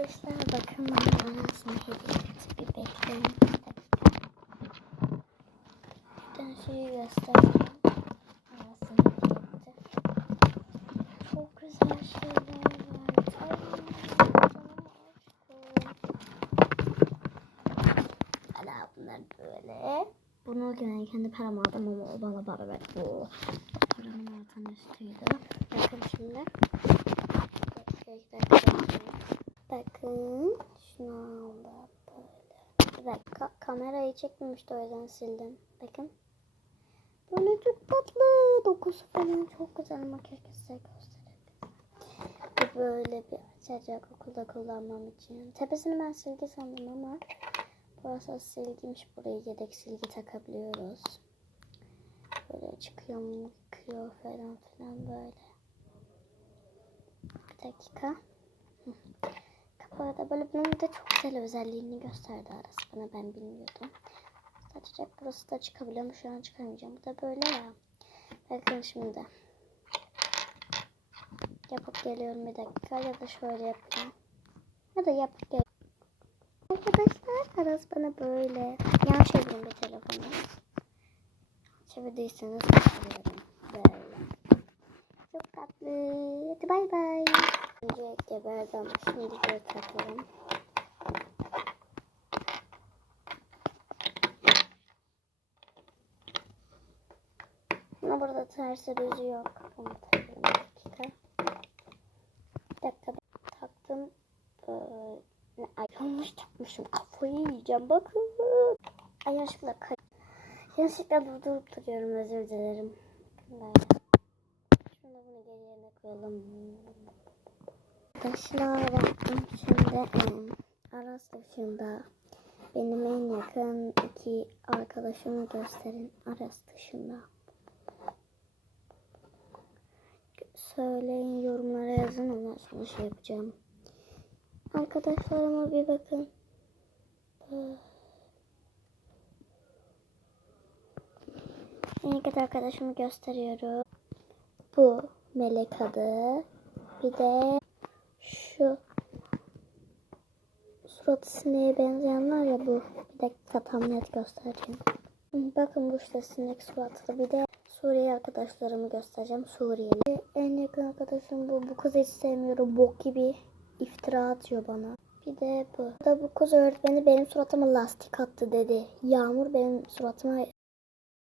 Arkadaşlar bakın bana arasını hediye etti. Bir bekleyin. Şuradan şeyi göstereyim. Arasını etti. Çok güzel şeyler var. Ay, Hala bunlar böyle. Bunu gene kendi param aldım ama o bana para verdi. Bu paramın altın üstüydü. Bakın şimdi. Dakika. Bakın şunu aldım böyle. Bir dakika kamerayı çekmemişti o yüzden sildim. Bakın. Böyle çok tatlı. Dokusu falan çok güzel makyaj size gösterebilirim. Böyle bir açacak okulda kullanmam için. Tepesini ben silgi sandım ama burası silgiymiş. Buraya yedek silgi takabiliyoruz. Böyle çıkıyor mu, falan filan böyle. Bir dakika. Hı. Kapağı da böyle bunun da çok güzel özelliğini gösterdi arası bana ben bilmiyordum. Açacak burası da çıkabiliyor ama şu an çıkamayacağım. Bu da böyle ya. Bakın şimdi. Yapıp geliyorum bir dakika ya da şöyle yapayım. Ya da yapıp gel. Arkadaşlar Aras bana böyle. Yan çevirin bir telefonu. Çevirdiyseniz gösteriyorum. Böyle. Çok tatlı. Hadi bay bay. Önce geberdi ama şimdi de takalım. Ama burada ters düzü yok. Onu takayım bir dakika. Bir dakika taktım. Böyle. Ay yanlış takmışım. Kafayı yiyeceğim. Bakın. Ay yanlışlıkla kay... Yanlışlıkla durdurup duruyorum. Özür dilerim. Böyle. Geri yerine koyalım. Arkadaşlar baktım şimdi Aras dışında benim en yakın iki arkadaşımı gösterin Aras dışında. Söyleyin yorumlara yazın ondan sonra şey yapacağım. Arkadaşlarıma bir bakın. En yakın arkadaşımı gösteriyorum. Bu melek adı. Bir de şu suratı sineğe benzeyen var ya bu. Bir dakika tam net göstereceğim. Bakın bu işte sinek suratlı. Bir de Suriye arkadaşlarımı göstereceğim. Suriyeli. En yakın arkadaşım bu. Bu kızı hiç sevmiyorum. Bok gibi iftira atıyor bana. Bir de. Bu Da bu kız öğretmeni benim suratıma lastik attı dedi. Yağmur benim suratıma